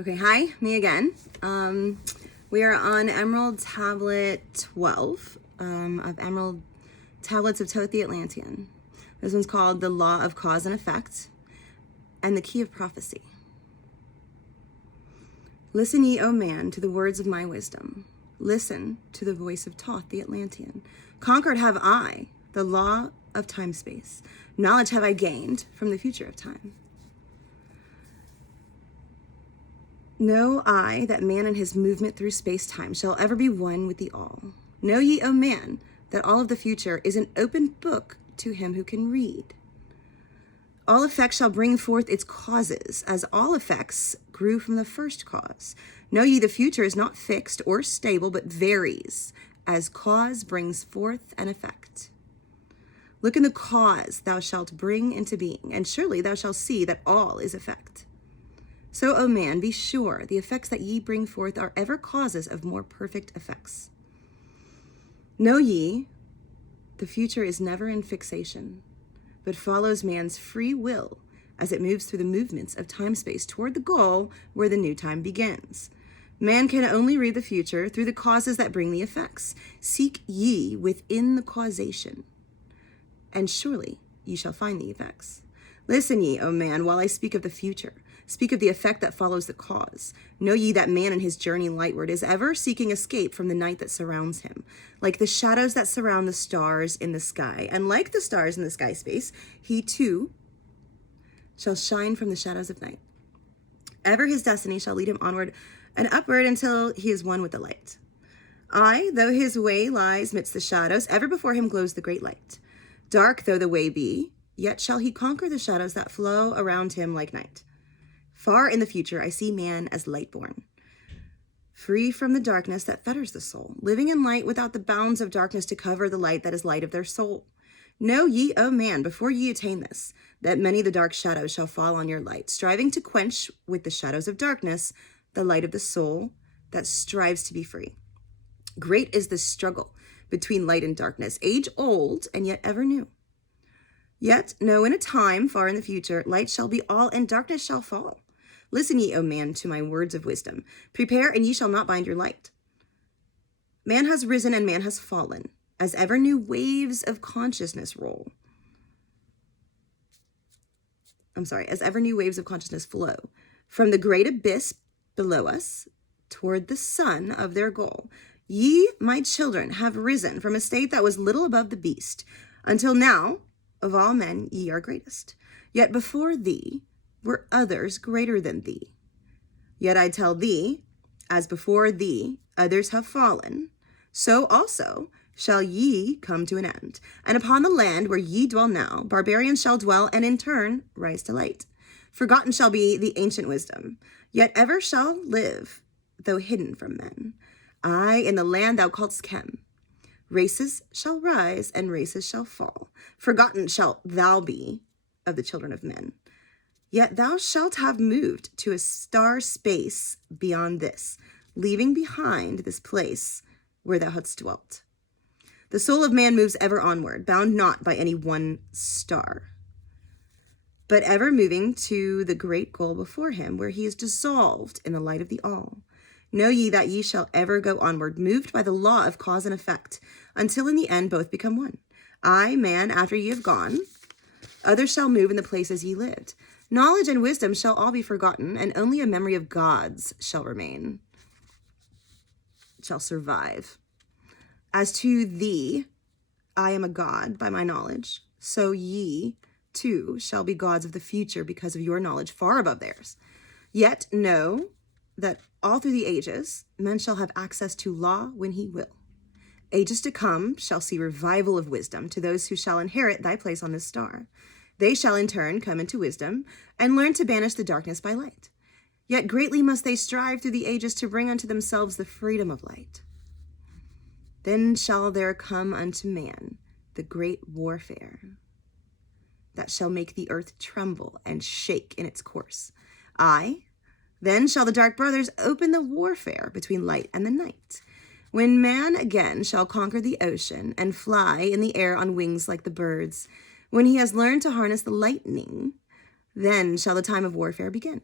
Okay, hi, me again. We are on Emerald Tablet 12 of Emerald Tablets of Thoth the Atlantean. This one's called The Law of Cause and Effect and the Key of Prophecy. Listen ye, O man, to the words of my wisdom. Listen to the voice of Thoth the Atlantean. Conquered have I the law of time-space. Knowledge have I gained from the future of time. Know I that man in his movement through space-time shall ever be one with the all. Know ye, O man, that all of the future is an open book to him who can read. All effects shall bring forth its causes, as all effects grew from the first cause. Know ye the future is not fixed or stable, but varies, as cause brings forth an effect. Look in the cause thou shalt bring into being, and surely thou shalt see that all is effect. So, O man, be sure the effects that ye bring forth are ever causes of more perfect effects. Know ye, the future is never in fixation, but follows man's free will as it moves through the movements of time-space toward the goal where the new time begins. Man can only read the future through the causes that bring the effects. Seek ye within the causation, and surely ye shall find the effects. Listen ye, O man, while I speak of the future. Speak of the effect that follows the cause. Know ye that man in his journey lightward is ever seeking escape from the night that surrounds him, like the shadows that surround the stars in the sky. And like the stars in the sky space, he too shall shine from the shadows of night. Ever his destiny shall lead him onward and upward until he is one with the light. Aye, though his way lies midst the shadows, ever before him glows the great light. Dark though the way be, yet shall he conquer the shadows that flow around him like night. Far in the future, I see man as light-born, free from the darkness that fetters the soul, living in light without the bounds of darkness to cover the light that is light of their soul. Know ye, O man, before ye attain this, that many the dark shadows shall fall on your light, striving to quench with the shadows of darkness the light of the soul that strives to be free. Great is the struggle between light and darkness, age-old and yet ever new. Yet know in a time far in the future, light shall be all and darkness shall fall. Listen ye, O man, to my words of wisdom. Prepare, and ye shall not bind your light. Man has risen and man has fallen, as ever new waves of consciousness roll. As ever new waves of consciousness flow from the great abyss below us toward the sun of their goal. Ye, my children, have risen from a state that was little above the beast, until now, of all men, ye are greatest. Yet before thee were others greater than thee. Yet I tell thee, as before thee others have fallen, so also shall ye come to an end. And upon the land where ye dwell now, barbarians shall dwell and in turn rise to light. Forgotten shall be the ancient wisdom, yet ever shall live, though hidden from men. Aye, in the land thou call'st Chem, races shall rise and races shall fall. Forgotten shalt thou be of the children of men. Yet thou shalt have moved to a star space beyond this, leaving behind this place where thou hadst dwelt. The soul of man moves ever onward, bound not by any one star, but ever moving to the great goal before him, where he is dissolved in the light of the all. Know ye that ye shall ever go onward, moved by the law of cause and effect, until in the end both become one. I, man, after ye have gone, others shall move in the places ye lived. Knowledge and wisdom shall all be forgotten, and only a memory of gods shall remain, shall survive. As to thee, I am a god by my knowledge, so ye, too, shall be gods of the future because of your knowledge far above theirs. Yet know that all through the ages, men shall have access to law when he will. Ages to come shall see revival of wisdom to those who shall inherit thy place on this star. They shall in turn come into wisdom and learn to banish the darkness by light. Yet greatly must they strive through the ages to bring unto themselves the freedom of light. Then shall there come unto man the great warfare that shall make the earth tremble and shake in its course. Aye, then shall the dark brothers open the warfare between light and the night, when man again shall conquer the ocean and fly in the air on wings like the birds. When he has learned to harness the lightning, then shall the time of warfare begin.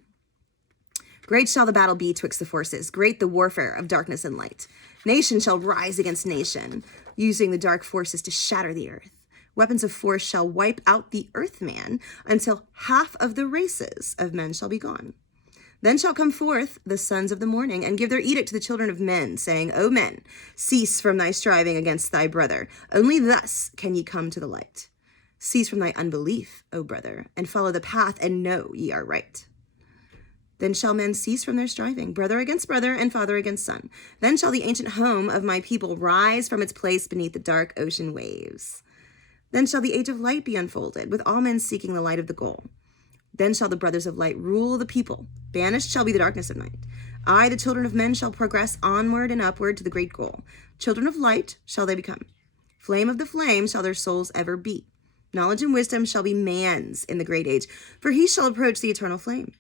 Great shall the battle be twixt the forces, great the warfare of darkness and light. Nation shall rise against nation, using the dark forces to shatter the earth. Weapons of force shall wipe out the earthman until half of the races of men shall be gone. Then shall come forth the sons of the morning and give their edict to the children of men, saying, O men, cease from thy striving against thy brother. Only thus can ye come to the light. Cease from thy unbelief, O brother, and follow the path, and know ye are right. Then shall men cease from their striving, brother against brother, and father against son. Then shall the ancient home of my people rise from its place beneath the dark ocean waves. Then shall the age of light be unfolded, with all men seeking the light of the goal. Then shall the brothers of light rule the people. Banished shall be the darkness of night. I, the children of men, shall progress onward and upward to the great goal. Children of light shall they become. Flame of the flame shall their souls ever be. Knowledge and wisdom shall be man's in the great age, for he shall approach the eternal flame.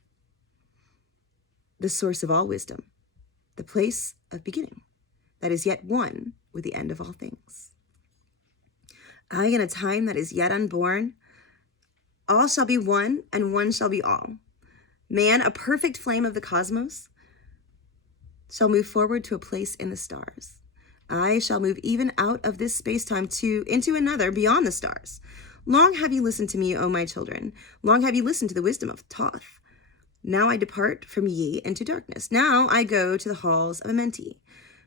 The source of all wisdom, the place of beginning, that is yet one with the end of all things. I, in a time that is yet unborn, all shall be one, and one shall be all. Man, a perfect flame of the cosmos, shall move forward to a place in the stars. I shall move even out of this space-time into another beyond the stars. Long have you listened to me, O my children. Long have you listened to the wisdom of Thoth. Now I depart from ye into darkness. Now I go to the halls of Amenti,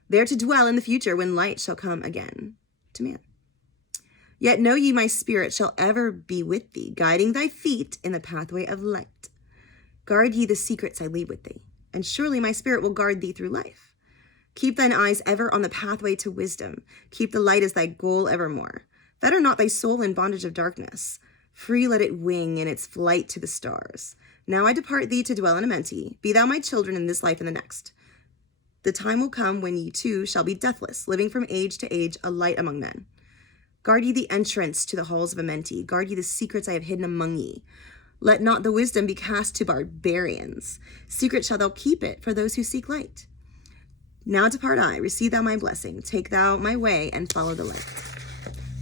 there to dwell in the future when light shall come again to man. Yet know ye my spirit shall ever be with thee, guiding thy feet in the pathway of light. Guard ye the secrets I leave with thee, and surely my spirit will guard thee through life. Keep thine eyes ever on the pathway to wisdom. Keep the light as thy goal evermore. Fetter not thy soul in bondage of darkness. Free let it wing in its flight to the stars. Now I depart thee to dwell in Amenti. Be thou my children in this life and the next. The time will come when ye too shall be deathless, living from age to age, a light among men. Guard ye the entrance to the halls of Amenti. Guard ye the secrets I have hidden among ye. Let not the wisdom be cast to barbarians. Secret shall thou keep it for those who seek light. Now depart I, receive thou my blessing. Take thou my way and follow the light.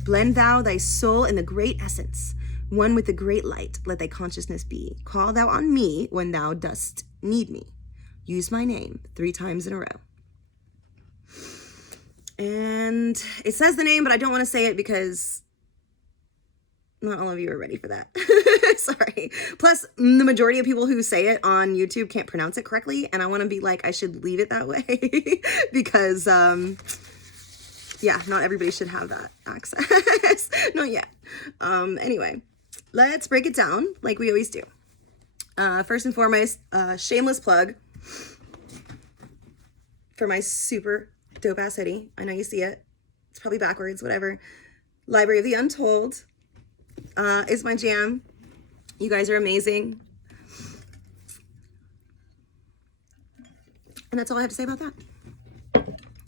Blend thou thy soul in the great essence. One with the great light, let thy consciousness be. Call thou on me when thou dost need me. Use my name 3 times in a row. And it says the name, but I don't want to say it because not all of you are ready for that. Sorry. Plus, the majority of people who say it on YouTube can't pronounce it correctly, and I want to be like, I should leave it that way because, yeah, not everybody should have that access. Not yet. Anyway, let's break it down like we always do. First and foremost, shameless plug for my super dope ass hoodie. I know you see it. It's probably backwards, whatever. Library of the Untold is my jam. You guys are amazing. And that's all I have to say about that.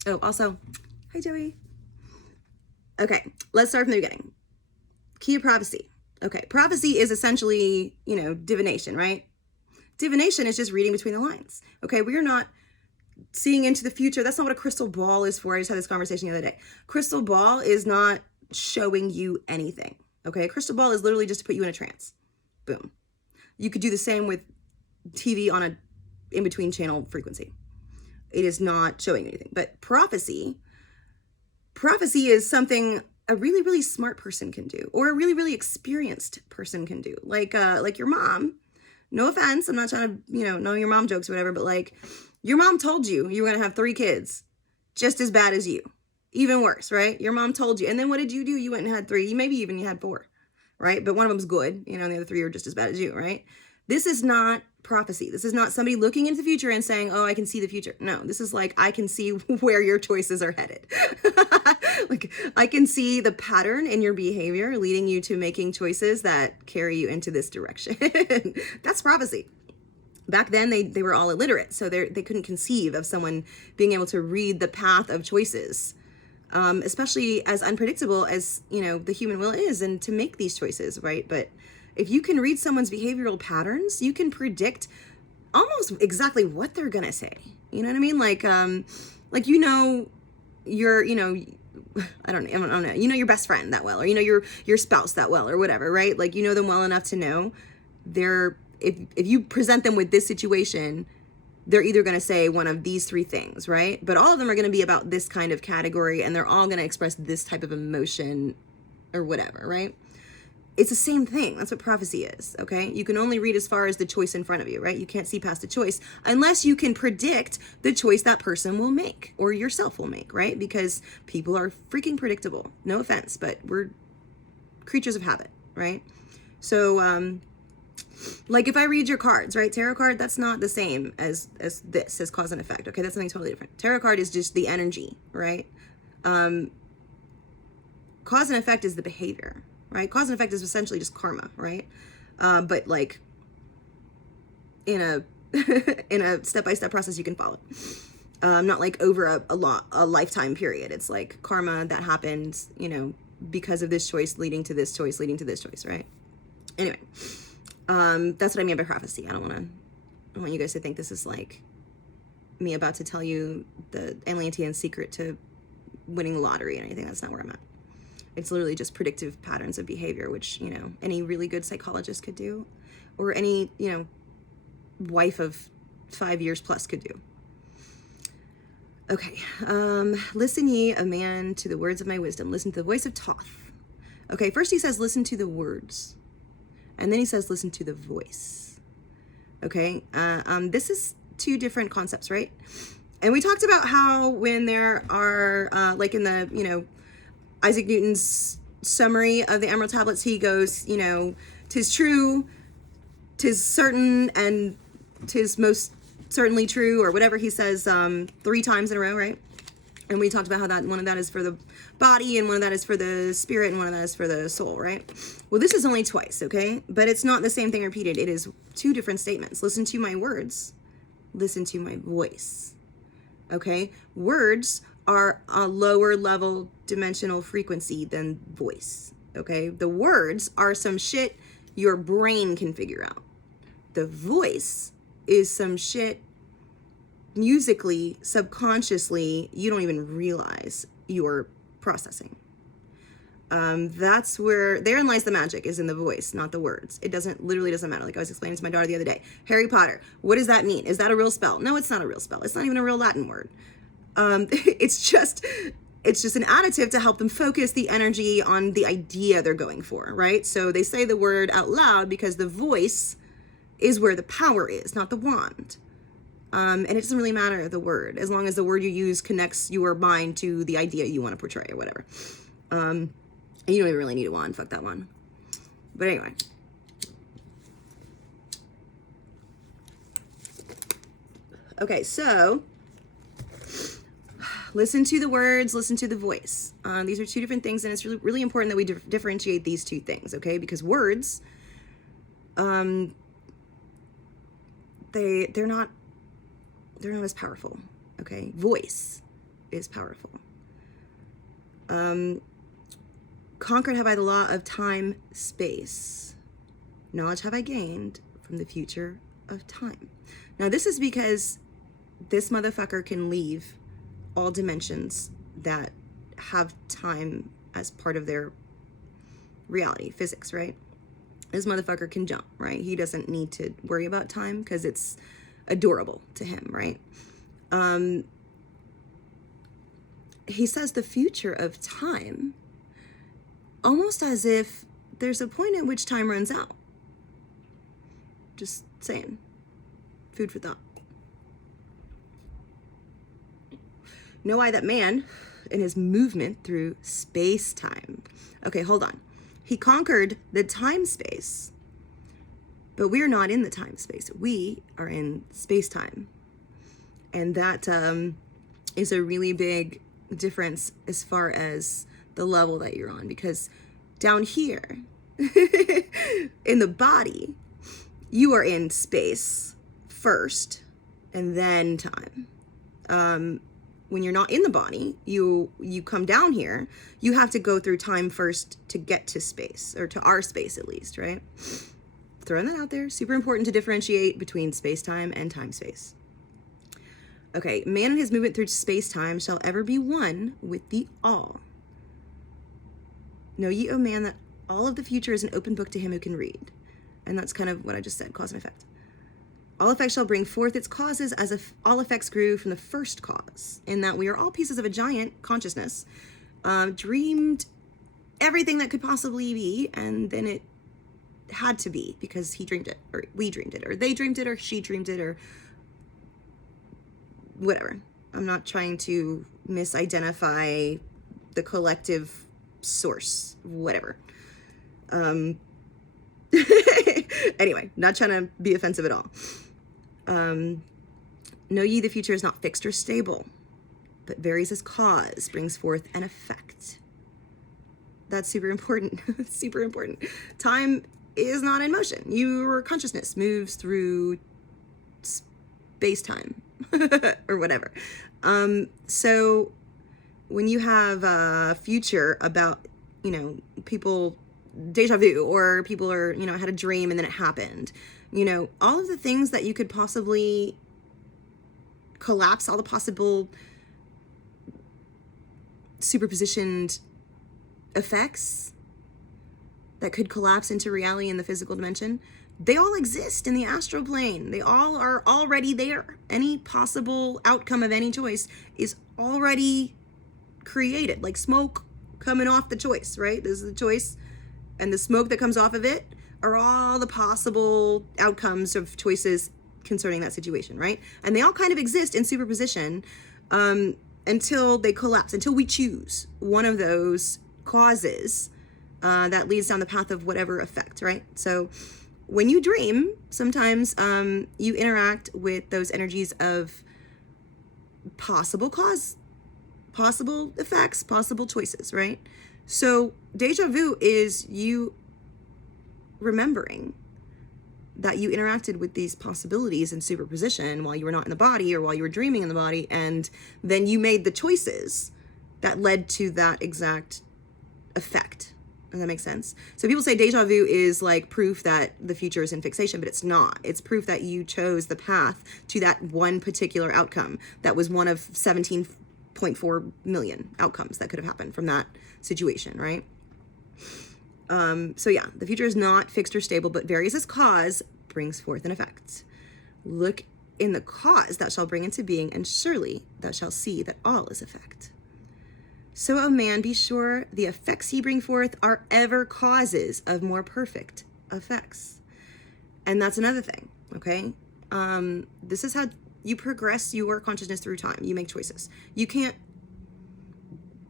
Oh, also, hi Joey. Okay, let's start from the beginning. Key of prophecy. Okay, prophecy is essentially, divination, right? Divination is just reading between the lines. Okay, we are not seeing into the future. That's not what a crystal ball is for. I just had this conversation the other day. Crystal ball is not showing you anything. Okay, a crystal ball is literally just to put you in a trance. Boom. You could do the same with TV on a in-between channel frequency. It is not showing anything. But prophecy is something a really, really smart person can do, or a really, really experienced person can do. Like your mom. No offense, I'm not trying to, know your mom jokes or whatever, but like your mom told you were going to have 3 kids just as bad as you. Even worse, right? Your mom told you. And then what did you do? You went and had 3. Maybe even you had 4, right? But one of them's good, and the other 3 are just as bad as you, right? This is not prophecy. This is not somebody looking into the future and saying, oh, I can see the future. No, this is like, I can see where your choices are headed. Like, I can see the pattern in your behavior leading you to making choices that carry you into this direction. That's prophecy. Back then, they were all illiterate, so they couldn't conceive of someone being able to read the path of choices, especially as unpredictable as, the human will is, and to make these choices, right? But if you can read someone's behavioral patterns, you can predict almost exactly what they're gonna say. You know what I mean? Like your, I don't know, your best friend that well, or your spouse that well, or whatever, right? Like them well enough to know if you present them with this situation, they're either going to say one of these three things, right? But all of them are going to be about this kind of category, and they're all going to express this type of emotion or whatever, right? It's the same thing. That's what prophecy is, okay? You can only read as far as the choice in front of you, right? You can't see past the choice unless you can predict the choice that person will make or yourself will make, right? Because people are freaking predictable. No offense, but we're creatures of habit, right? So, like if I read your cards, right? Tarot card, that's not the same as this, as cause and effect, okay? That's something totally different. Tarot card is just the energy, right? Cause and effect is the behavior, right? Cause and effect is essentially just karma, right? But like in a in a step-by-step process you can follow. Not like over a lifetime period. It's like karma that happened, you know, because of this choice leading to this choice, leading to this choice, right? Anyway, that's what I mean by prophecy. I don't want you guys to think this is like me about to tell you the Atlantean secret to winning the lottery and anything. That's not where I'm at. It's literally just predictive patterns of behavior, which, you know, any really good psychologist could do, or any, you know, wife of 5 years plus could do. Okay, listen ye, a man, to the words of my wisdom. Listen to the voice of Thoth. Okay, first he says, listen to the words. And then he says, listen to the voice. Okay, this is two different concepts, right? And we talked about how when there are, like in the, you know, Isaac Newton's summary of the Emerald Tablets, he goes, you know, 'tis true, 'tis certain, and 'tis most certainly true, or whatever he says 3 times in a row, right? And we talked about how that one of that is for the body, and one of that is for the spirit, and one of that is for the soul, right? Well, this is only twice, okay? But it's not the same thing repeated. It is 2 different statements. Listen to my words. Listen to my voice. Okay? Words are a lower level dimensional frequency than voice. Okay? The words are some shit your brain can figure out. The voice is some shit musically, subconsciously, you don't even realize you're processing. That's where, therein lies the magic, is in the voice, not the words. It literally doesn't matter. Like I was explaining to my daughter the other day, Harry Potter, what does that mean? Is that a real spell? No, it's not a real spell. It's not even a real Latin word. It's just an additive to help them focus the energy on the idea they're going for, right? So they say the word out loud because the voice is where the power is, not the wand. And it doesn't really matter the word, as long as the word you use connects your mind to the idea you want to portray or whatever. And you don't even really need a wand, fuck that one. But anyway. Okay, so listen to the words, listen to the voice. These are 2 different things, and it's really, really important that we differentiate these 2 things, okay? Because words, they're not as powerful, okay? Voice is powerful. Conquered have I the law of time, space. Knowledge have I gained from the future of time. Now, this is because this motherfucker can leave all dimensions that have time as part of their reality, physics, right? This motherfucker can jump, right? He doesn't need to worry about time because it's adorable to him, right? He says the future of time, almost as if there's a point at which time runs out. Just saying. Food for thought. Know I that man, in his movement through space-time. Okay, hold on. He conquered the time-space, but we're not in the time-space. We are in space-time. And that is a really big difference as far as the level that you're on, because down here in the body, you are in space first and then time. When you're not in the body, you come down here, you have to go through time first to get to space, or to our space at least, right? Throwing that out there. Super important to differentiate between space-time and time-space. Okay, man in his movement through space-time shall ever be one with the all. Know ye, O man, that all of the future is an open book to him who can read. And that's kind of what I just said, cause and effect. All effects shall bring forth its causes as if all effects grew from the first cause, in that we are all pieces of a giant consciousness, dreamed everything that could possibly be, and then it had to be because he dreamed it, or we dreamed it, or they dreamed it, or she dreamed it, or whatever. I'm not trying to misidentify the collective source, whatever. Anyway, not trying to be offensive at all. Know ye the future is not fixed or stable, but varies as cause, brings forth an effect. That's super important. Super important. Time is not in motion. Your consciousness moves through space-time or whatever. So when you have a future about, people, deja vu, or people are, had a dream and then it happened, all of the things that you could possibly collapse, all the possible superpositioned effects that could collapse into reality in the physical dimension, they all exist in the astral plane. They all are already there. Any possible outcome of any choice is already created, like smoke coming off the choice, right? This is the choice, and the smoke that comes off of it are all the possible outcomes of choices concerning that situation, right? And they all kind of exist in superposition until they collapse, until we choose one of those causes that leads down the path of whatever effect, right? So when you dream, sometimes you interact with those energies of possible cause, possible effects, possible choices, right? So deja vu is you remembering that you interacted with these possibilities in superposition while you were not in the body, or while you were dreaming in the body, and then you made the choices that led to that exact effect. Does that make sense? So people say deja vu is like proof that the future is in fixation, but it's not. It's proof that you chose the path to that one particular outcome that was one of 17.4 million outcomes that could have happened from that situation, right? So yeah, the future is not fixed or stable, but varies as cause, brings forth an effect. Look in the cause that shall bring into being, and surely thou shalt see that all is effect. So, O man, be sure the effects ye bring forth are ever causes of more perfect effects. And that's another thing, okay? This is how you progress your consciousness through time. You make choices. You can't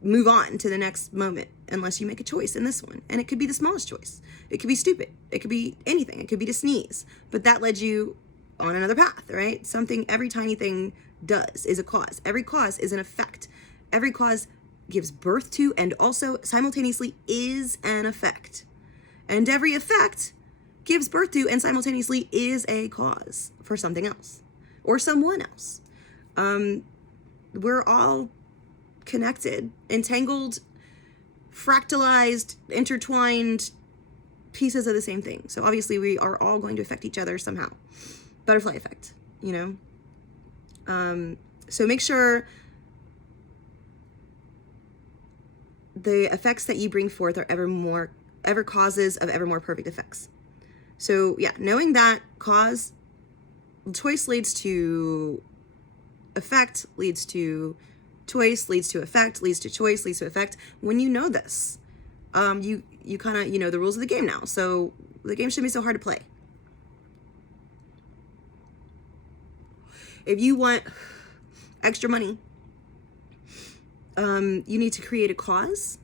move on to the next moment unless you make a choice in this one. And it could be the smallest choice. It could be stupid. It could be anything. It could be to sneeze. But that led you on another path, right? Something, every tiny thing does is a cause. Every cause is an effect. Every cause gives birth to and also simultaneously is an effect. And every effect gives birth to and simultaneously is a cause for something else or someone else. We're all connected, entangled, fractalized, intertwined pieces of the same thing. So obviously we are all going to affect each other somehow. Butterfly effect, So make sure the effects that you bring forth are ever causes of ever more perfect effects. So yeah, knowing that choice leads to effect, leads to choice, leads to effect, leads to choice, leads to effect. When you know this, you kind of, the rules of the game now. So the game shouldn't be so hard to play. If you want extra money, you need to create a cause.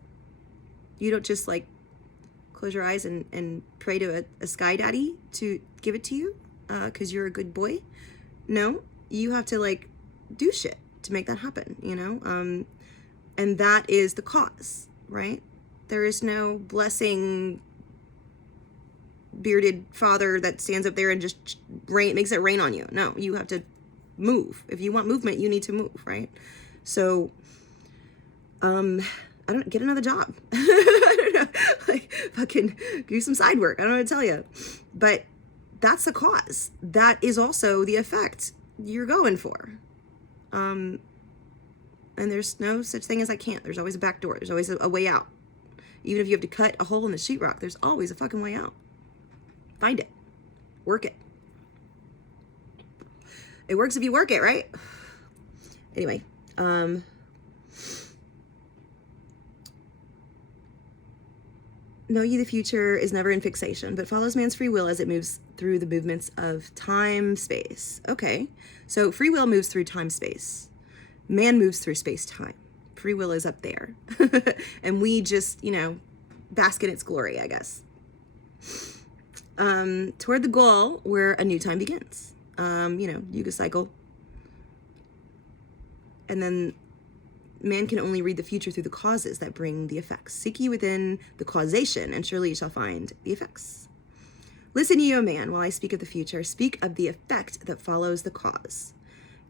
You don't just like close your eyes and pray to a sky daddy to give it to you because you're a good boy. No, you have to like do shit to make that happen, and that is the cause, right? There is no blessing bearded father that stands up there and just makes it rain on you. No, you have to move. If you want movement, you need to move, right? So I don't get another job. I don't know, like fucking do some side work. I don't know what to tell you, but that's the cause. That is also the effect you're going for. And there's no such thing as I can't. There's always a back door. There's always a way out. Even if you have to cut a hole in the sheetrock, there's always a fucking way out. Find it. Work it. It works if you work it, right? Anyway, know ye the future is never in fixation, but follows man's free will as it moves through the movements of time, space. Okay, so free will moves through time, space. Man moves through space, time. Free will is up there. And we just, bask in its glory, I guess. Toward the goal where a new time begins. Yuga cycle. And then man can only read the future through the causes that bring the effects. Seek ye within the causation, and surely ye shall find the effects. Listen ye, O man, while I speak of the future. Speak of the effect that follows the cause.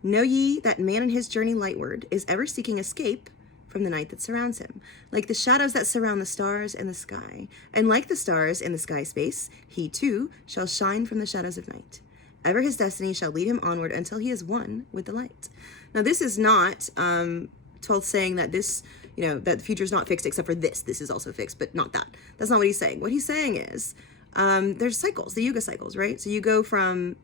Know ye that man in his journey lightward is ever seeking escape from the night that surrounds him, like the shadows that surround the stars in the sky. And like the stars in the sky space, he too shall shine from the shadows of night. Ever his destiny shall lead him onward until he is one with the light. Now, this is not Thoth saying that this, that the future is not fixed except for this. This is also fixed, but not that. That's not what he's saying. What he's saying is there's cycles, the Yuga cycles, right? So you go from,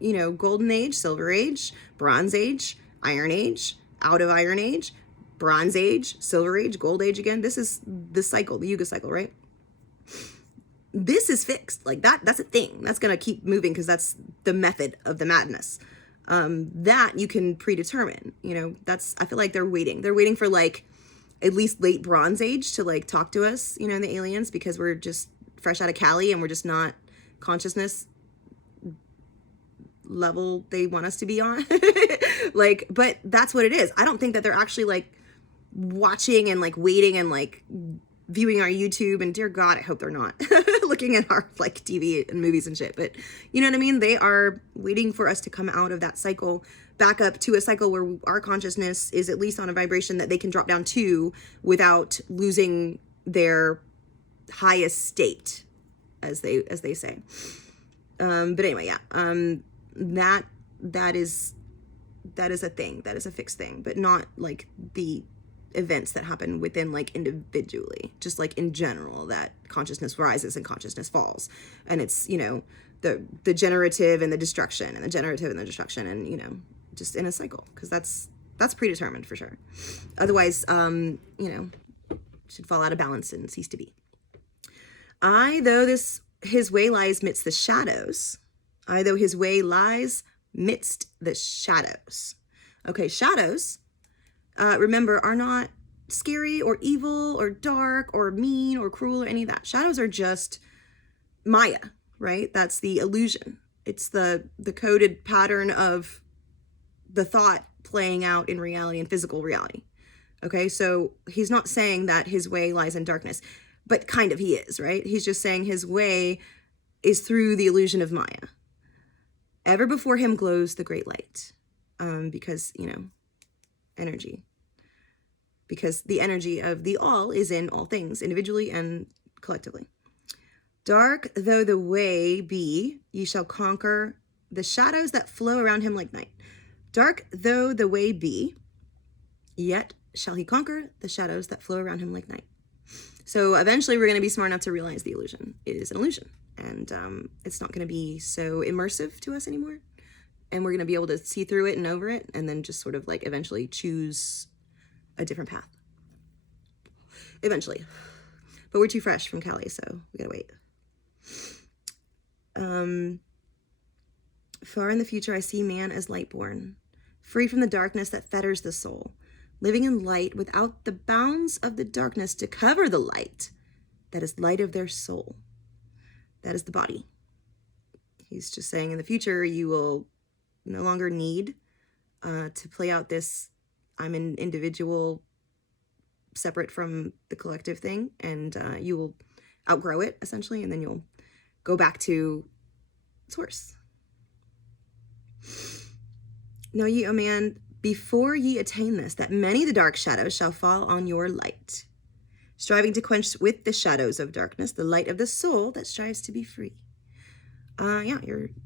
golden age, silver age, bronze age, iron age, out of iron age, bronze age, silver age, gold age again. This is the cycle, the Yuga cycle, right? This is fixed. Like that's a thing. That's going to keep moving because that's the method of the madness. That you can predetermine, I feel like they're waiting for like at least late bronze age to like talk to us, the aliens, because we're just fresh out of Cali and we're just not consciousness level they want us to be on. But that's what it is. I don't think that they're actually like watching and like waiting and like viewing our YouTube, and dear God, I hope they're not looking at our like TV and movies and shit. But you know what I mean? They are waiting for us to come out of that cycle back up to a cycle where our consciousness is at least on a vibration that they can drop down to without losing their highest state, as they say. But anyway, yeah. That is a thing. That is a fixed thing, but not like the events that happen within like individually, just like in general, that consciousness rises and consciousness falls, and it's the generative and the destruction, and the generative and the destruction, and just in a cycle, because that's predetermined for sure. Otherwise should fall out of balance and cease to be. Though his way lies midst the shadows, though his way lies midst the shadows. Okay, shadows, remember, are not scary or evil or dark or mean or cruel or any of that. Shadows are just Maya, right? That's the illusion. It's the coded pattern of the thought playing out in reality, in physical reality. Okay, so he's not saying that his way lies in darkness, but kind of he is, right? He's just saying his way is through the illusion of Maya. Ever before him glows the great light, because, energy. Because the energy of the all is in all things, individually and collectively. Dark though the way be, ye shall conquer the shadows that flow around him like night. Dark though the way be, yet shall he conquer the shadows that flow around him like night. So eventually we're going to be smart enough to realize the illusion is an illusion. And it's not going to be so immersive to us anymore. And we're going to be able to see through it and over it, and then just sort of like eventually choose a different path. Eventually. But we're too fresh from Cali, so we gotta wait. Far in the future, I see man as light born, free from the darkness that fetters the soul, living in light without the bounds of the darkness to cover the light that is light of their soul. That is the body. He's just saying in the future, you will no longer need to play out this I'm an individual separate from the collective thing, and you will outgrow it essentially, and then you'll go back to source. Know ye, O man, before ye attain this, that many the dark shadows shall fall on your light, striving to quench with the shadows of darkness the light of the soul that strives to be free.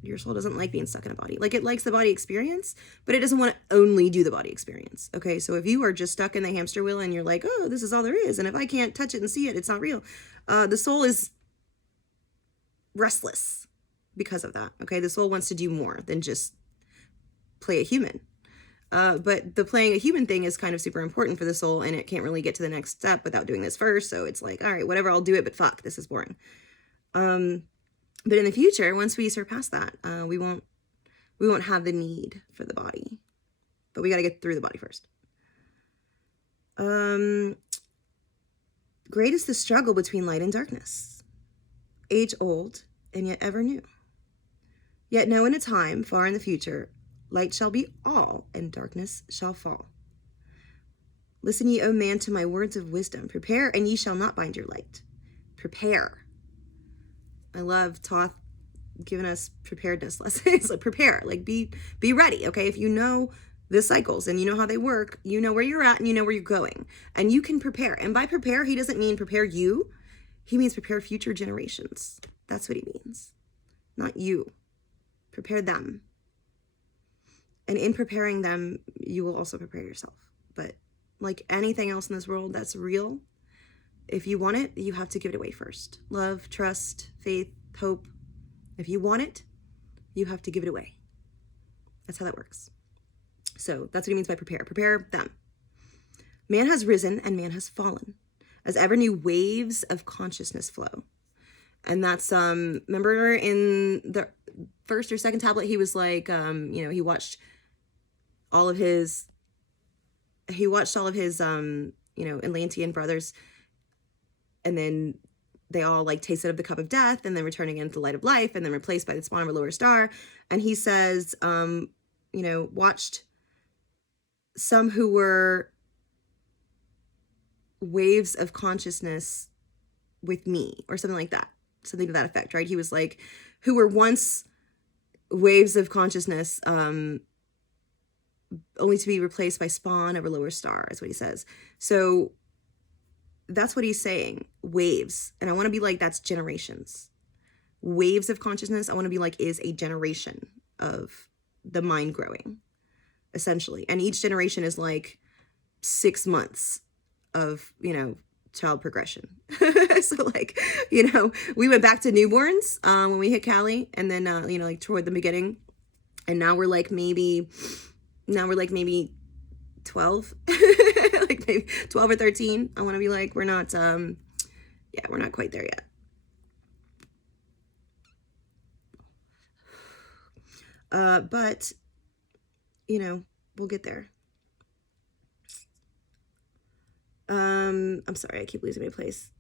Your soul doesn't like being stuck in a body. Like, it likes the body experience, but it doesn't want to only do the body experience. Okay, so if you are just stuck in the hamster wheel and you're like, oh, this is all there is, and if I can't touch it and see it, it's not real. The soul is restless because of that. Okay, the soul wants to do more than just play a human. But the playing a human thing is kind of super important for the soul, and it can't really get to the next step without doing this first. So it's like, all right, whatever, I'll do it, but fuck, this is boring. But in the future, once we surpass that, we won't have the need for the body, but we got to get through the body first. Great is the struggle between light and darkness, age old and yet ever new. Yet know in a time far in the future, light shall be all and darkness shall fall. Listen ye, O man, to my words of wisdom. Prepare, and ye shall not bind your light. Prepare. I love Thoth giving us preparedness lessons. Like, prepare, like be ready. Okay, if you know the cycles and you know how they work, you know where you're at and you know where you're going, and you can prepare. And by prepare, he doesn't mean prepare you. He means prepare future generations. That's what he means. Not you. Prepare them. And in preparing them, you will also prepare yourself. But like anything else in this world that's real, if you want it, you have to give it away first. Love, trust, faith, hope. If you want it, you have to give it away. That's how that works. So that's what he means by prepare. Prepare them. Man has risen and man has fallen, as ever new waves of consciousness flow. And that's, remember in the first or second tablet, he was like, he watched all of his, Atlantean brothers, and then they all like tasted of the cup of death and then returned again to the light of life and then replaced by the spawn of a lower star. And he says, watched some who were waves of consciousness with me, or something like that, something to that effect, right? He was like, who were once waves of consciousness, only to be replaced by spawn of a lower star, is what he says. So that's what he's saying, waves. And I want to be like, that's generations. Waves of consciousness, I want to be like, is a generation of the mind growing, essentially. And each generation is like 6 months of, child progression. So like, we went back to newborns when we hit Cali, and then, like toward the beginning. And now we're like maybe 12, like maybe 12 or 13. I want to be like, we're not quite there yet. But, we'll get there. I'm sorry, I keep losing my place.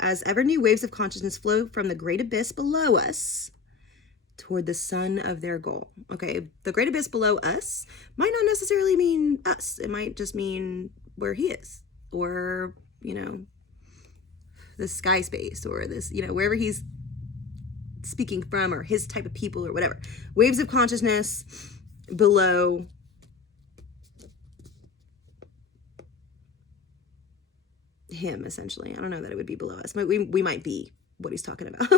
As ever new waves of consciousness flow from the great abyss below us toward the sun of their goal. Okay, the great abyss below us might not necessarily mean us. It might just mean where he is, or, the sky space, or this, wherever he's speaking from, or his type of people, or whatever. Waves of consciousness below him, essentially. I don't know that it would be below us, but we might be what he's talking about.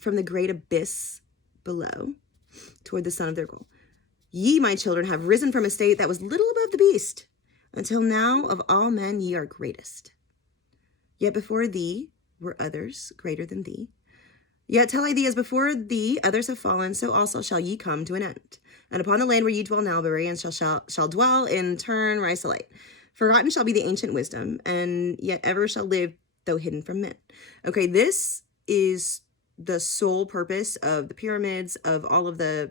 From the great abyss below toward the sun of their goal. Ye, my children, have risen from a state that was little above the beast, until now of all men ye are greatest. Yet before thee were others greater than thee. Yet tell I thee, as before thee others have fallen, so also shall ye come to an end. And upon the land where ye dwell now, barbarians shall dwell, in turn rise to light. Forgotten shall be the ancient wisdom, and yet ever shall live, though hidden from men. Okay, this is the sole purpose of the pyramids, of all of the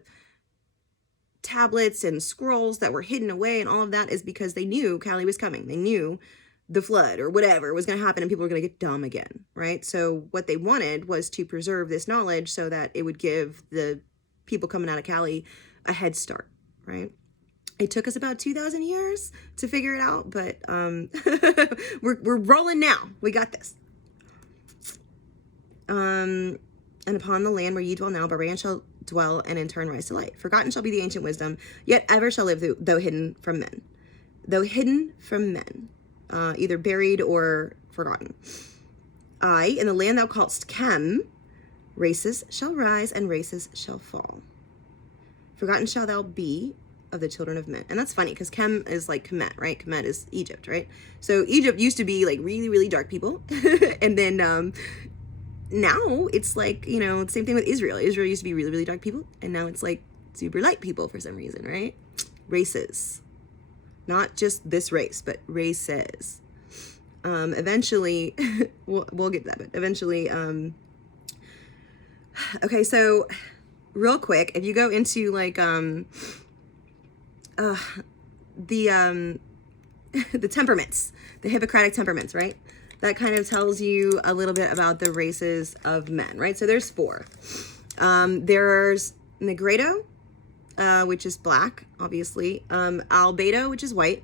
tablets and scrolls that were hidden away, and all of that is because they knew Cali was coming. They knew the flood or whatever was going to happen, and people were going to get dumb again, right? So what they wanted was to preserve this knowledge so that it would give the people coming out of Cali a head start, right? It took us about 2,000 years to figure it out, but we're rolling now. We got this. And upon the land where ye dwell now, barbarians shall dwell, and in turn rise to light. Forgotten shall be the ancient wisdom, yet ever shall live, though hidden from men. Though hidden from men, either buried or forgotten. I, in the land thou callest Chem, races shall rise and races shall fall. Forgotten shall thou be of the children of men. And that's funny, because Chem is like Kemet, right? Kemet is Egypt, right? So Egypt used to be like really, really dark people. And then now it's like, same thing with Israel. Israel used to be really, really dark people, and now it's like super light people for some reason, right? Races. Not just this race, but races. Eventually, we'll get to that, but eventually, okay, so real quick, if you go into like, the the temperaments, the Hippocratic temperaments, right? That kind of tells you a little bit about the races of men, right? So there's 4. There's Negredo, which is black, obviously. Albedo, which is white.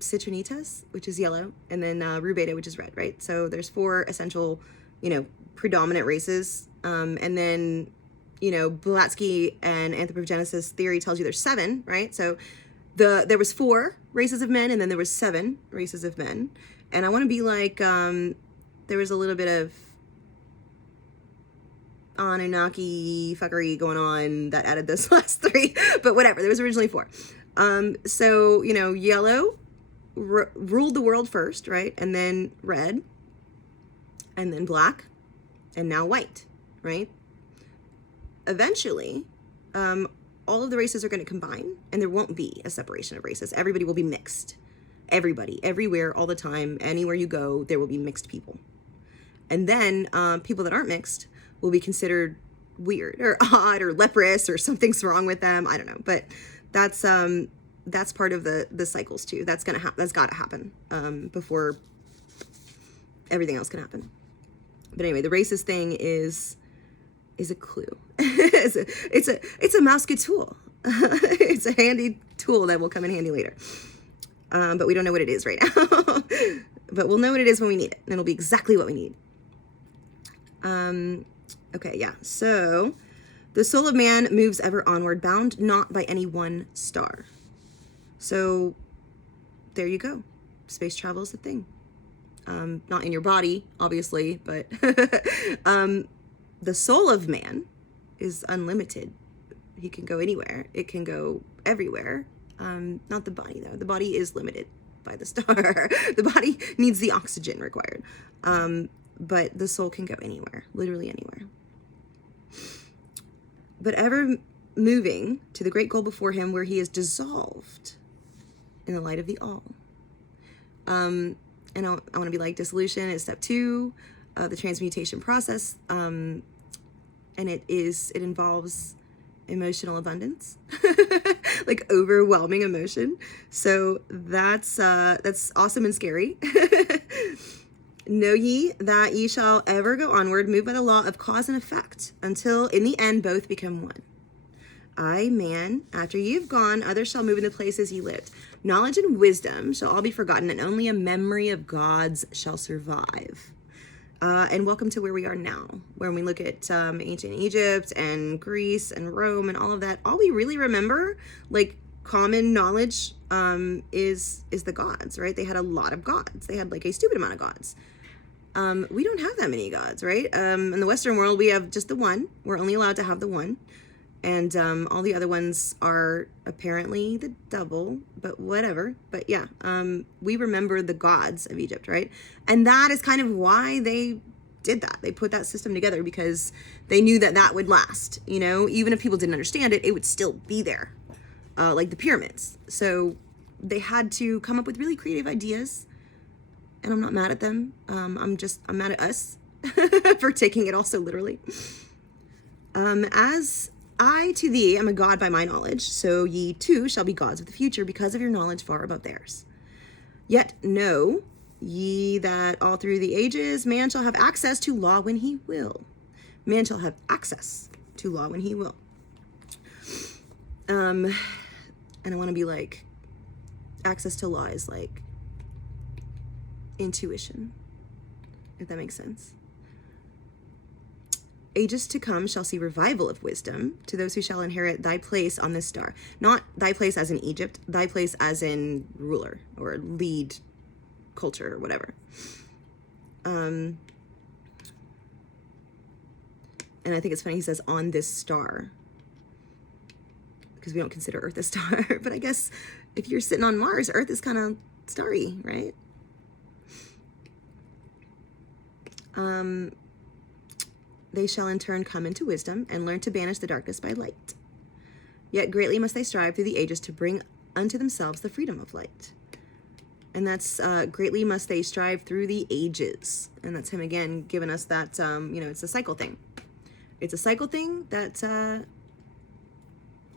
Citrinitas, which is yellow. And then Rubedo, which is red, right? So there's 4 essential, predominant races. And then, Blavatsky and anthropogenesis theory tells you there's 7, right? So there was 4 races of men, and then there was 7 races of men. And I want to be like, there was a little bit of Anunnaki fuckery going on that added those last 3, but whatever. There was originally 4. So, yellow ruled the world first, right? And then red, and then black, and now white, right? Eventually, all of the races are going to combine, and there won't be a separation of races. Everybody will be mixed. Everybody, everywhere, all the time, anywhere you go, there will be mixed people. And then people that aren't mixed will be considered weird or odd or leprous or something's wrong with them. I don't know, but that's part of the cycles too. That's got to happen before everything else can happen. But anyway, the racist thing is a clue. it's a mouse good tool. It's a handy tool that will come in handy later. But we don't know what it is right now. But we'll know what it is when we need it. And it'll be exactly what we need. Okay, yeah. So the soul of man moves ever onward, bound not by any one star. So there you go. Space travel is a thing. Not in your body, obviously, but the soul of man is unlimited. He can go anywhere. It can go everywhere. Not the body, though. The body is limited by the star. The body needs the oxygen required. But the soul can go anywhere, literally anywhere. But ever moving to the great goal before him, where he is dissolved in the light of the all. And I want to be like, dissolution is step 2 of the transmutation process. And it involves emotional abundance, like overwhelming emotion. So that's awesome and scary. Know ye that ye shall ever go onward, moved by the law of cause and effect, until in the end both become one. I, man, after you've gone, others shall move in the places ye lived. Knowledge and wisdom shall all be forgotten, and only a memory of gods shall survive. And welcome to where we are now, where when we look at ancient Egypt and Greece and Rome and all of that, all we really remember, like common knowledge, is the gods, right? They had a lot of gods. They had like a stupid amount of gods. We don't have that many gods, right? In the Western world, we have just the one. We're only allowed to have the one. And all the other ones are apparently the double, but whatever. But yeah, we remember the gods of Egypt, right? And that is kind of why they did that. They put that system together because they knew that that would last, even if people didn't understand it, it would still be there, like the pyramids. So they had to come up with really creative ideas, and I'm not mad at them. I'm mad at us for taking it all so literally. As I to thee am a god by my knowledge, so ye too shall be gods of the future because of your knowledge far above theirs. Yet know ye that all through the ages man shall have access to law when he will. Man shall have access to law when he will. And I want to be like, access to law is like intuition, if that makes sense. Ages to come shall see revival of wisdom to those who shall inherit thy place on this star. Not thy place as in Egypt, thy place as in ruler or lead culture or whatever. And I think it's funny he says on this star, because we don't consider Earth a star. But I guess if you're sitting on Mars, Earth is kind of starry, right? They shall in turn come into wisdom and learn to banish the darkness by light. Yet greatly must they strive through the ages to bring unto themselves the freedom of light. And that's greatly must they strive through the ages. And that's him again giving us that, it's a cycle thing. It's a cycle thing that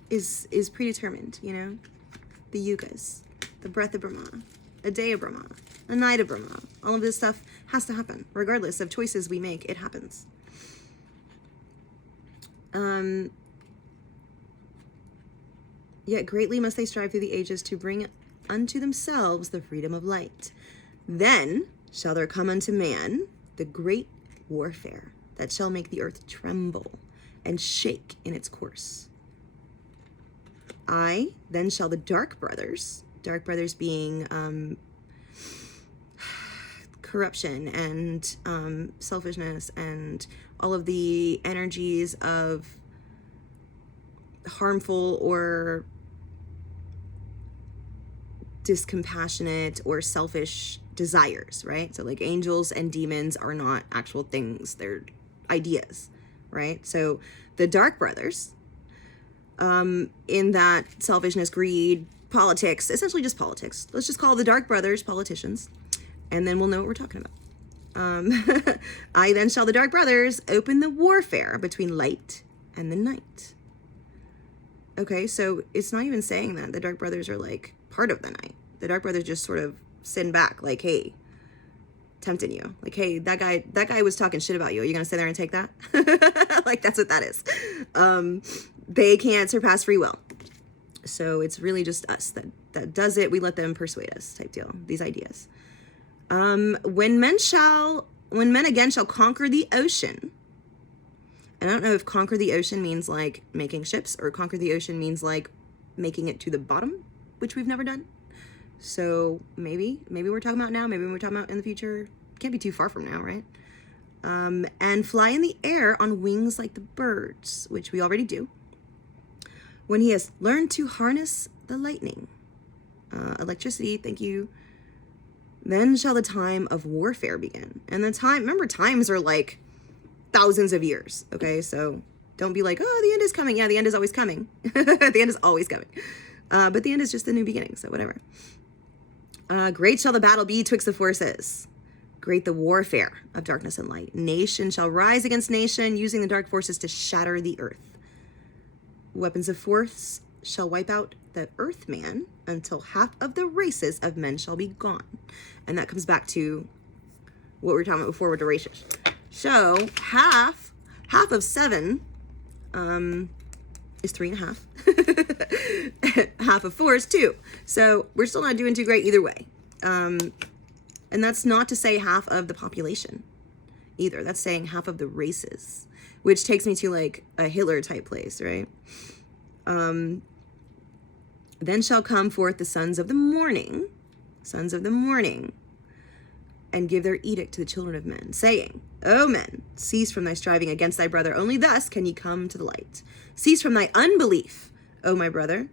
is predetermined, The yugas, the breath of Brahma, a day of Brahma, a night of Brahma. All of this stuff has to happen. Regardless of choices we make, it happens. Yet greatly must they strive through the ages to bring unto themselves the freedom of light. Then shall there come unto man the great warfare that shall make the earth tremble and shake in its course. Then shall the dark brothers being corruption and selfishness and all of the energies of harmful or discompassionate or selfish desires, right? So like angels and demons are not actual things, they're ideas, right? So the dark brothers, in that selfishness, greed, politics, essentially just politics. Let's just call the dark brothers politicians, and then we'll know what we're talking about. Then shall the dark brothers open the warfare between light and the night. Okay, so it's not even saying that the dark brothers are like part of the night. The dark brothers just sort of sitting back like, hey, tempting you. Like, hey, that guy was talking shit about you. Are you going to sit there and take that? Like, that's what that is. They can't surpass free will. So it's really just us that does it. We let them persuade us type deal, these ideas. When men again shall conquer the ocean. And I don't know if conquer the ocean means like making ships, or conquer the ocean means like making it to the bottom, which we've never done. So maybe we're talking about now, maybe we're talking about in the future. Can't be too far from now, right? And fly in the air on wings like the birds, which we already do. When he has learned to harness the lightning, electricity, thank you. Then shall the time of warfare begin. And remember, times are like thousands of years, okay? So don't be like, oh, the end is coming. Yeah, the end is always coming. The end is always coming. But the end is just the new beginning, so whatever. Great shall the battle be twixt the forces. Great the warfare of darkness and light. Nation shall rise against nation, using the dark forces to shatter the earth. Weapons of force shall wipe out the earth man until half of the races of men shall be gone. And that comes back to what we were talking about before with the races. So half of 7 is 3.5. Half of 4 is 2. So we're still not doing too great either way. And that's not to say half of the population either. That's saying half of the races, which takes me to like a Hitler type place, right? Then shall come forth the sons of the morning, and give their edict to the children of men, saying, O men, cease from thy striving against thy brother. Only thus can ye come to the light. Cease from thy unbelief, O my brother,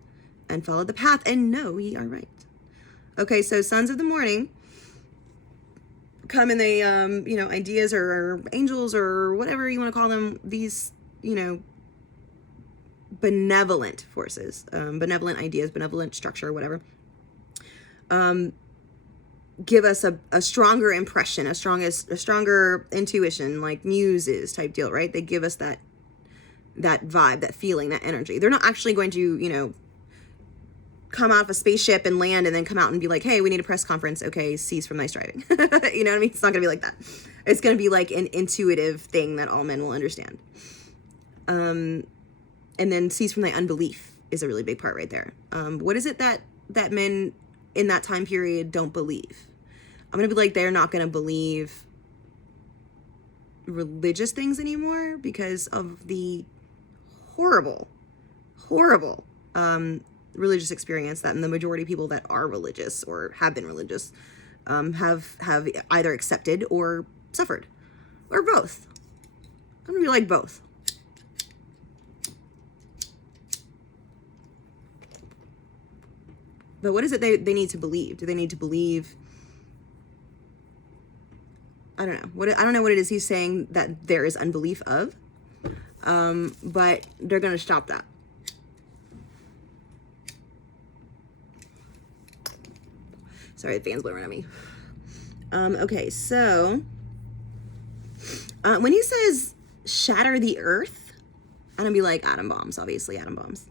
and follow the path, and know ye are right. Okay, so sons of the morning come in the, ideas or angels or whatever you want to call them, these, benevolent forces, benevolent ideas, benevolent structure, whatever. Give us a stronger impression, a stronger intuition, like muses type deal, right? They give us that vibe, that feeling, that energy. They're not actually going to, come out of a spaceship and land and then come out and be like, hey, we need a press conference. Okay, cease from thy striving. You know what I mean? It's not going to be like that. It's going to be like an intuitive thing that all men will understand. And then cease from thy unbelief is a really big part right there. What is it that men in that time period don't believe? I'm going to be like, they're not going to believe religious things anymore because of the horrible religious experience that the majority of people that are religious or have been religious have either accepted or suffered, or both. I'm going to be like both. But what is it they need to believe? Do they need to believe I don't know what, I don't know what it is he's saying that there is unbelief of, but they're going to stop that. Sorry, the fan's blowing at me. Okay, so when he says shatter the earth, I'm gonna be like atom bombs, obviously atom bombs.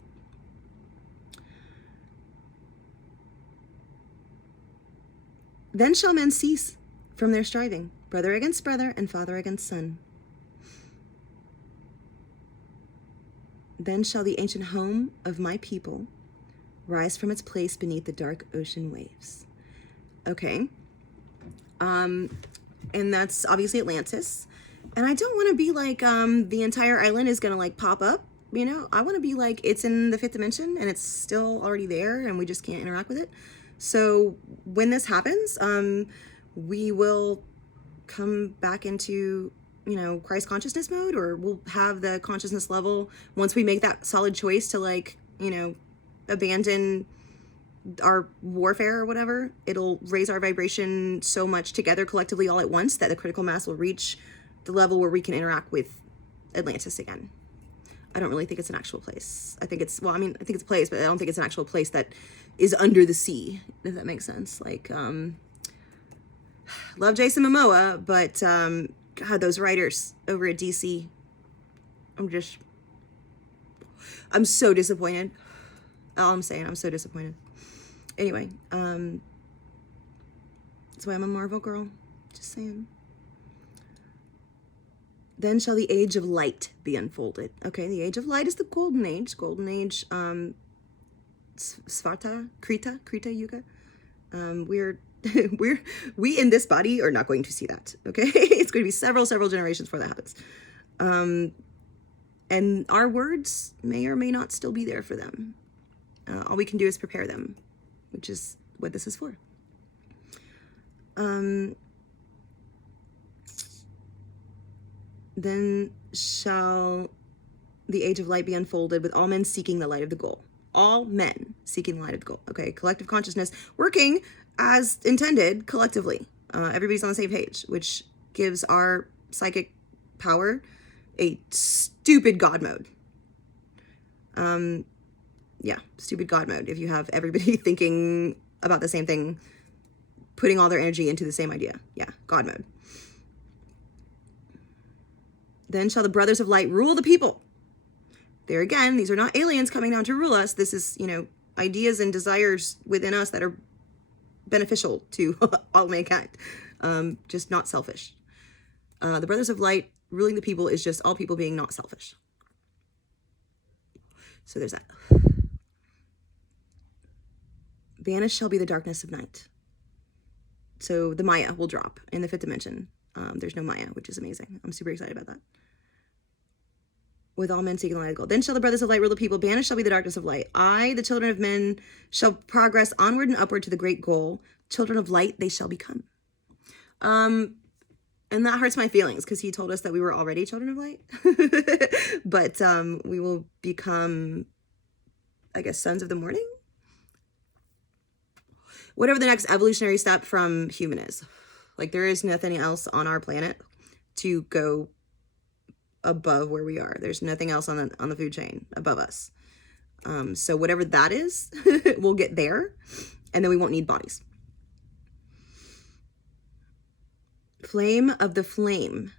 Then shall men cease from their striving, brother against brother and father against son. Then shall the ancient home of my people rise from its place beneath the dark ocean waves. Okay. And that's obviously Atlantis. And I don't want to be like, the entire island is going to like pop up, you know? I want to be like, it's in the fifth dimension and it's still already there and we just can't interact with it. So when this happens, we will come back into, you know, Christ consciousness mode, or we'll have the consciousness level once we make that solid choice to like, you know, abandon our warfare or whatever. It'll raise our vibration so much together collectively all at once that the critical mass will reach the level where we can interact with Atlantis again. I don't really think it's an actual place. I think it's, well, I mean, I think it's a place, but I don't think it's an actual place that is under the sea, if that makes sense. Like, love Jason Momoa, but, God, those writers over at DC, I'm so disappointed. All I'm saying, I'm so disappointed. Anyway, that's why I'm a Marvel girl. Just saying. Then shall the age of light be unfolded. Okay, the age of light is the golden age. Golden age, Svarta, Krita Yuga. We in this body are not going to see that. Okay, it's going to be several generations before that happens. And our words may or may not still be there for them. All we can do is prepare them, which is what this is for. Then shall the age of light be unfolded with all men seeking the light of the goal. All men seeking the light of the goal. Okay, collective consciousness working as intended collectively. Everybody's on the same page, which gives our psychic power a stupid God mode. Yeah, stupid God mode. If you have everybody thinking about the same thing, putting all their energy into the same idea. Yeah, God mode. Then shall the brothers of light rule the people. There again, these are not aliens coming down to rule us. This is, you know, ideas and desires within us that are beneficial to all mankind, just not selfish. The brothers of light ruling the people is just all people being not selfish. So there's that. Banished shall be the darkness of night. So the Maya will drop in the fifth dimension. There's no Maya, which is amazing. I'm super excited about that. With all men seeking the light of gold. Then shall the brothers of light rule the people. Banished shall be the darkness of light. I, the children of men, shall progress onward and upward to the great goal. Children of light they shall become. And that hurts my feelings because he told us that we were already children of light. But we will become, I guess, sons of the morning. Whatever the next evolutionary step from human is. Like, there is nothing else on our planet to go above where we are. There's nothing else on the food chain above us. So whatever that is, we'll get there, and then we won't need bodies. Flame of the flame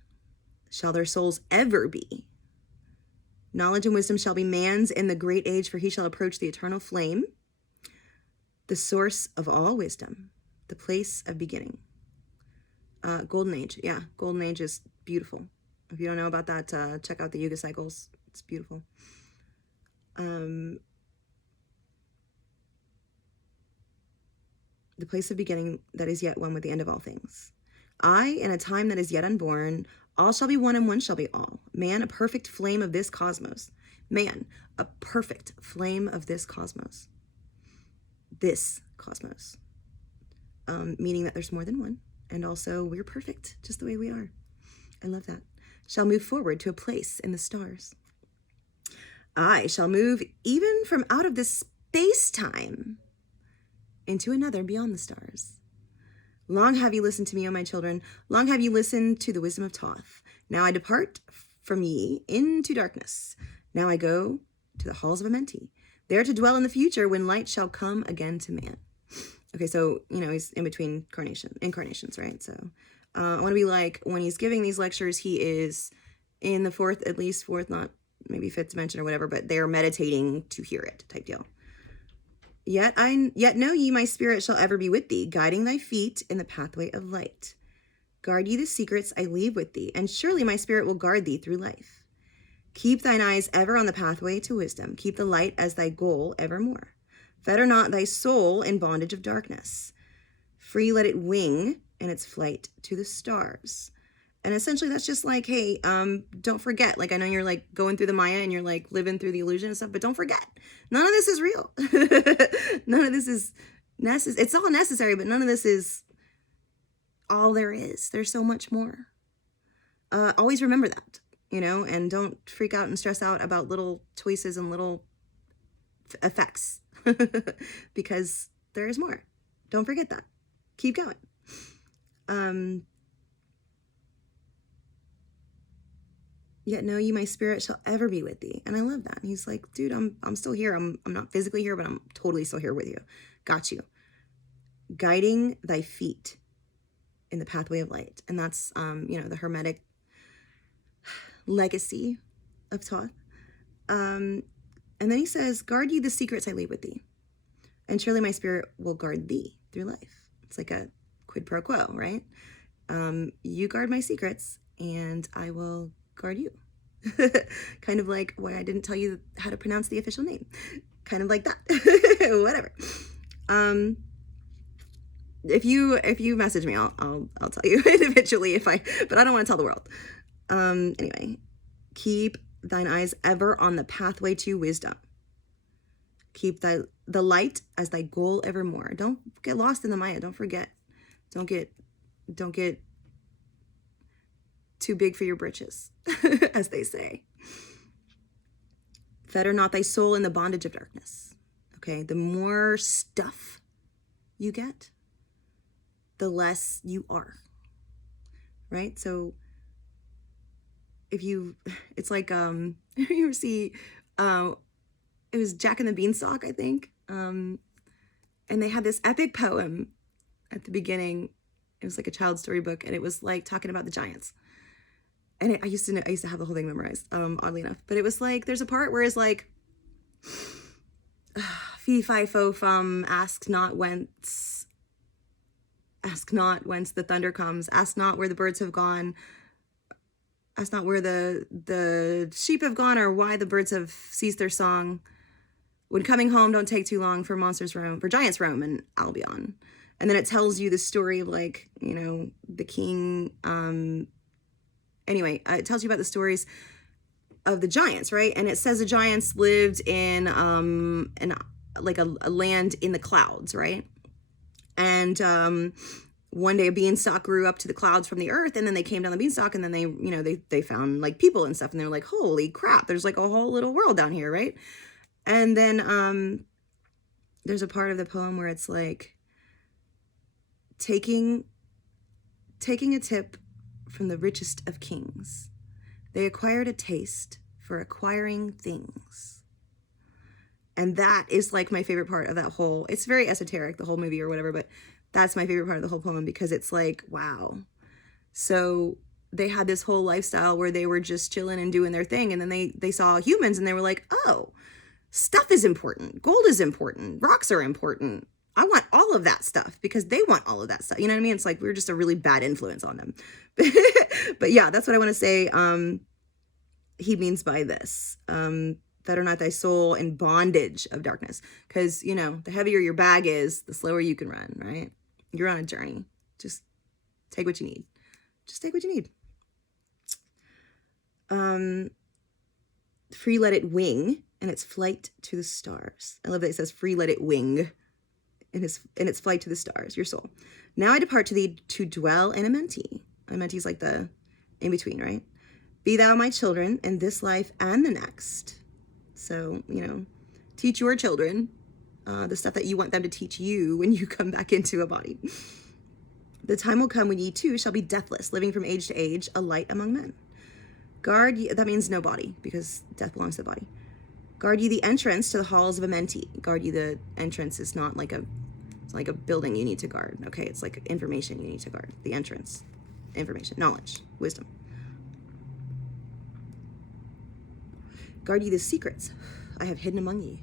shall their souls ever be. Knowledge and wisdom shall be man's in the great age, for he shall approach the eternal flame, the source of all wisdom, the place of beginning. Golden age. Yeah, golden age is beautiful. If you don't know about that, check out the Yuga cycles. It's beautiful. The place of beginning that is yet one with the end of all things. I, in a time that is yet unborn, all shall be one and one shall be all. Man, a perfect flame of this cosmos. Man, a perfect flame of this cosmos. This cosmos. Meaning that there's more than one. And also we're perfect just the way we are. I love that. Shall move forward to a place in the stars. I shall move even from out of this space-time into another beyond the stars. Long have you listened to me, O my children. Long have you listened to the wisdom of Thoth. Now I depart from ye into darkness. Now I go to the halls of Amenti, there to dwell in the future when light shall come again to man. Okay, so, he's in between incarnations, right? So I want to be like, when he's giving these lectures, he is in the fourth, not maybe fifth dimension or whatever, but they are meditating to hear it type deal. Yet know ye my spirit shall ever be with thee, guiding thy feet in the pathway of light. Guard ye the secrets I leave with thee, and surely my spirit will guard thee through life. Keep thine eyes ever on the pathway to wisdom. Keep the light as thy goal evermore. Fetter not thy soul in bondage of darkness. Free let it wing in its flight to the stars. And essentially that's just like, hey, don't forget. Like, I know you're like going through the Maya and you're like living through the illusion and stuff, but don't forget, none of this is real. None of this is necessary. It's all necessary, but none of this is all there is. There's so much more. Always remember that, and don't freak out and stress out about little choices and little effects because there is more. Don't forget that. Keep going. Yet know ye my spirit shall ever be with thee. And I love that. And he's like, dude, I'm still here. I'm not physically here, but I'm totally still here with you. Got you. Guiding thy feet in the pathway of light. And that's, the Hermetic legacy of Thoth. And then he says, guard ye the secrets I leave with thee. And surely my spirit will guard thee through life. It's like a quid pro quo, right? You guard my secrets and I will guard you. Kind of like why I didn't tell you how to pronounce the official name. Kind of like that. Whatever. If you message me, I'll tell you individually but I don't want to tell the world. Anyway, keep thine eyes ever on the pathway to wisdom. Keep the light as thy goal evermore. Don't get lost in the Maya. Don't forget. Don't get too big for your britches, as they say. Fetter not thy soul in the bondage of darkness. Okay, the more stuff you get, the less you are. Right? So it's like, you ever see, it was Jack and the Beanstalk, I think. And they had this epic poem at the beginning. It was like a child's storybook, and it was like talking about the giants. And I used to have the whole thing memorized, oddly enough. But it was like, there's a part where it's like, fee fi fo fum, ask not whence the thunder comes, ask not where the birds have gone, ask not where the sheep have gone, or why the birds have ceased their song. When coming home, don't take too long, for giants roam in Albion. And then it tells you the story of like, the king, anyway, it tells you about the stories of the giants, right? And it says the giants lived in like a land in the clouds, right? And one day a beanstalk grew up to the clouds from the earth, and then they came down the beanstalk, and then they found like people and stuff, and they're like, holy crap, there's like a whole little world down here, right? And then there's a part of the poem where it's like taking a tip from the richest of kings. They acquired a taste for acquiring things. And that is like my favorite part of that whole, it's very esoteric, the whole movie or whatever, but that's my favorite part of the whole poem, because it's like, wow. So they had this whole lifestyle where they were just chilling and doing their thing. And then they saw humans and they were like, oh, stuff is important. Gold is important. Rocks are important. I want all of that stuff because they want all of that stuff. You know what I mean? It's like we're just a really bad influence on them. But yeah, that's what I want to say. He means by this. Fetter not thy soul in bondage of darkness. Because, the heavier your bag is, the slower you can run, right? You're on a journey. Just take what you need. Just take what you need. Free let it wing in its flight to the stars. I love that it says free let it wing in its flight to the stars, your soul. Now I depart to thee to dwell in Amenti. Amenti is like the in-between, right? Be thou my children in this life and the next. So, teach your children the stuff that you want them to teach you when you come back into a body. The time will come when ye too shall be deathless, living from age to age, a light among men. Guard ye, that means no body, because death belongs to the body. Guard ye the entrance to the halls of Amenti. Guard ye the entrance is not like it's like a building you need to guard. Okay, it's like information you need to guard. The entrance, information, knowledge, wisdom. Guard ye the secrets I have hidden among ye.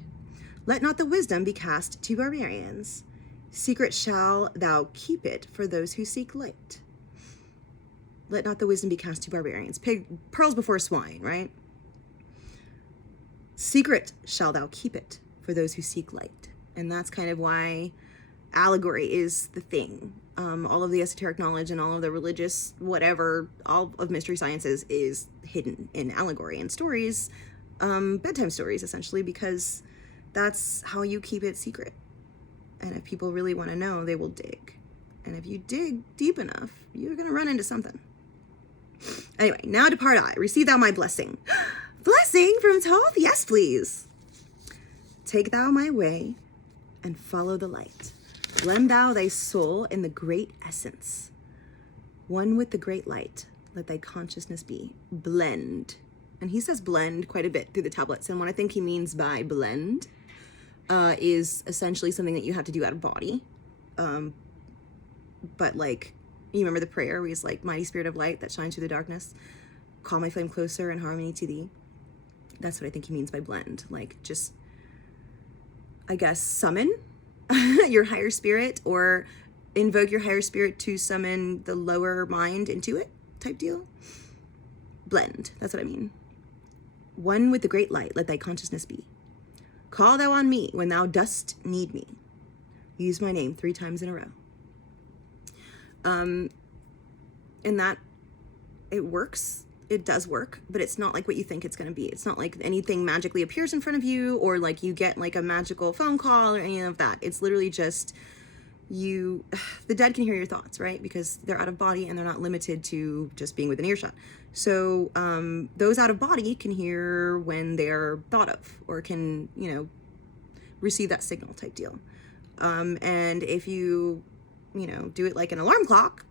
Let not the wisdom be cast to barbarians. Secret shall thou keep it for those who seek light. Let not the wisdom be cast to barbarians. Pearls before swine, right? Secret shall thou keep it for those who seek light. And that's kind of why allegory is the thing. All of the esoteric knowledge and all of the religious whatever, all of mystery sciences is hidden in allegory and stories, bedtime stories essentially, because that's how you keep it secret. And if people really want to know, they will dig. And if you dig deep enough, you're going to run into something. Anyway, now depart I. Receive thou my blessing. Blessing from Thoth? Yes, please. Take thou my way and follow the light. Blend thou thy soul in the great essence. One with the great light, let thy consciousness be. Blend. And he says blend quite a bit through the tablets. And what I think he means by blend is essentially something that you have to do out of body. But like, you remember the prayer where he's like, mighty spirit of light that shines through the darkness, call my flame closer in harmony to thee. That's what I think he means by blend. Like, just, I guess, summon your higher spirit, or invoke your higher spirit to summon the lower mind into it type deal. Blend, that's what I mean. One with the great light, let thy consciousness be. Call thou on me when thou dost need me. Use my name 3 times in a row. And that, it works. It does work, but it's not like what you think it's going to be. It's not like anything magically appears in front of you, or like you get like a magical phone call or any of that. It's literally just the dead can hear your thoughts, right? Because they're out of body and they're not limited to just being within earshot. So those out of body can hear when they're thought of, or can, receive that signal type deal. And if you do it like an alarm clock,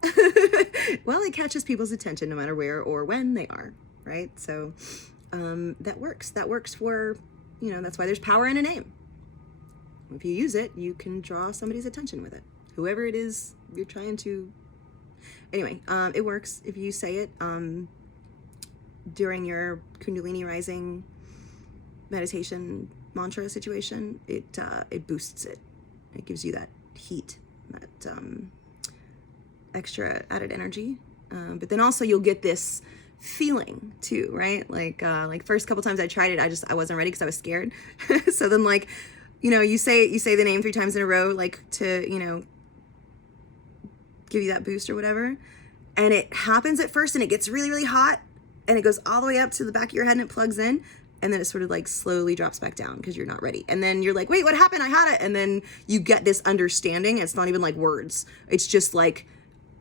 well, it catches people's attention no matter where or when they are, right? So that works. That works for, that's why there's power in a name. If you use it, you can draw somebody's attention with it. Whoever it is you're trying to... Anyway, it works. If you say it during your Kundalini rising meditation mantra situation, it boosts it. It gives you that heat, that extra added energy. But then also you'll get this feeling too, right? Like first couple times I tried it, I wasn't ready because I was scared. So then you say the name 3 times in a row, like to, give you that boost or whatever. And it happens at first and it gets really, really hot and it goes all the way up to the back of your head and it plugs in. And then it sort of like slowly drops back down because you're not ready. And then you're like, wait, what happened? I had it. And then you get this understanding. It's not even like words. It's just like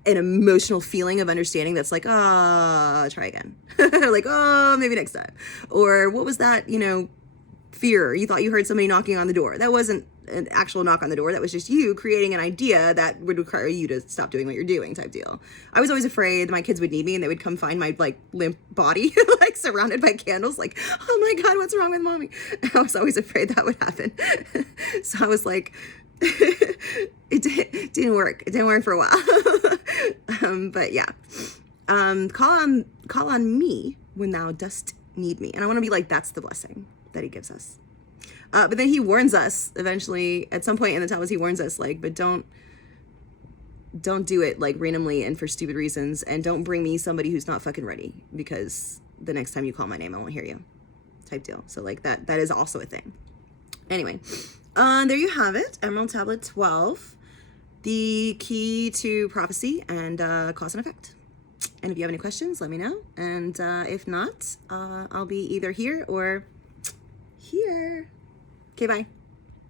an emotional feeling of understanding that's like, try again. Like, maybe next time. Or what was that, fear? You thought you heard somebody knocking on the door. That wasn't an actual knock on the door. That was just you creating an idea that would require you to stop doing what you're doing type deal. I was always afraid my kids would need me and they would come find my like limp body, like surrounded by candles, like, oh my God, what's wrong with mommy? And I was always afraid that would happen. So I was like, it didn't work. It didn't work for a while. But yeah, call on me when thou dost need me. And I want to be like, that's the blessing that he gives us. But then he warns us eventually at some point in the tablets, he warns us like, but don't do it like randomly and for stupid reasons. And don't bring me somebody who's not fucking ready, because the next time you call my name, I won't hear you type deal. So like that is also a thing. Anyway, there you have it. Emerald Tablet 12, the key to prophecy and cause and effect. And if you have any questions, let me know. And if not, I'll be either here or here. Okay, bye.